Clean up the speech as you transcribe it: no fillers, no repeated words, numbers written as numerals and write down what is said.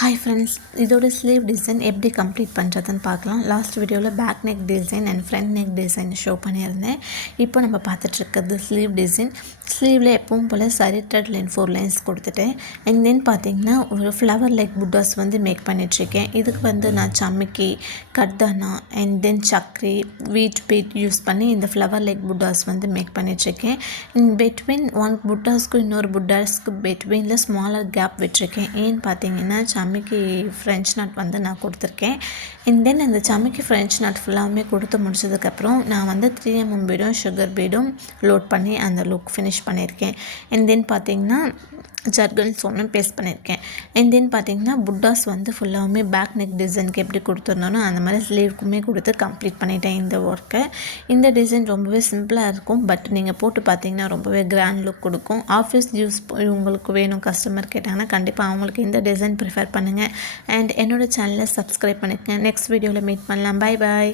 Hi friends, இதோட sleeve design எப்படி complete பண்ணுறதுன்னு பார்க்கலாம். லாஸ்ட் வீடியோவில் back neck design and front neck design show பண்ணியிருந்தேன். இப்போ நம்ம பார்த்துட்ருக்கிறது ஸ்லீவ் டிசைன். ஸ்லீவில் எப்பவும் போல் சரி த்ரெட் லைன் 4 லைன்ஸ் கொடுத்துட்டேன். அண்ட் தென் பார்த்தீங்கன்னா ஒரு ஃப்ளவர் லைக் புட்டாஸ் மேக் பண்ணிகிட்ருக்கேன். இதுக்கு நான் சம்மிக்கி, கர்தானா அண்ட் தென் சக்ரி, வீட் பீட் யூஸ் பண்ணி இந்த ஃப்ளவர் லைக் புட்டாஸ் மேக் பண்ணிகிட்ருக்கேன். இன் பிட்வீன் ஒன் புட்டாஸ்க்கு இன்னொரு புட்டாஸ்க்கு பிட்வீனில் ஸ்மாலர் கேப் விட்டுருக்கேன். ஏன்னு பார்த்தீங்கன்னா சம்மிக்கி ஃப்ரெஞ்ச் நாட் நான் கொடுத்துருக்கேன். அண்ட் தென் இந்த சம்மிக்கி ஃப்ரெஞ்ச் நாட் ஃபுல்லாமே கொடுத்து முடிச்சதுக்கப்புறம் நான் 3mm பீடும் சுகர் பீடும் லோட் பண்ணி அந்த லுக் ஃபினிஷ் பண்ணியிருக்கேன். அண்ட் தென் பார்த்தீங்கன்னா ஜர்கன் ஸ்டோனும் பேஸ்ட் பண்ணியிருக்கேன். அண்ட் தென் பார்த்தீங்கன்னா புட்டாஸ் ஃபுல்லாகவுமே பேக் நெக் டிசைனுக்கு எப்படி கொடுத்துருந்தோனோ அந்த மாதிரி ஸ்லீவ்க்குமே கொடுத்து கம்ப்ளீட் பண்ணிட்டேன் இந்த ஒர்க்கை. இந்த டிசைன் ரொம்பவே சிம்பிளாக இருக்கும், பட் நீங்கள் போட்டு பார்த்தீங்கன்னா ரொம்பவே கிராண்ட் லுக் கொடுக்கும். ஆஃபீஸ் யூஸ் உங்களுக்கு வேணும் கஸ்டமர் கேட்டாங்கன்னா கண்டிப்பாக அவங்களுக்கு இந்த டிசைன் ப்ரிஃபர் பண்ணுங்கள். அண்ட் என்னோடய சேனலை சப்ஸ்கிரைப் பண்ணிக்கங்க. நெக்ஸ்ட் வீடியோவில் மீட் பண்ணலாம். Bye bye.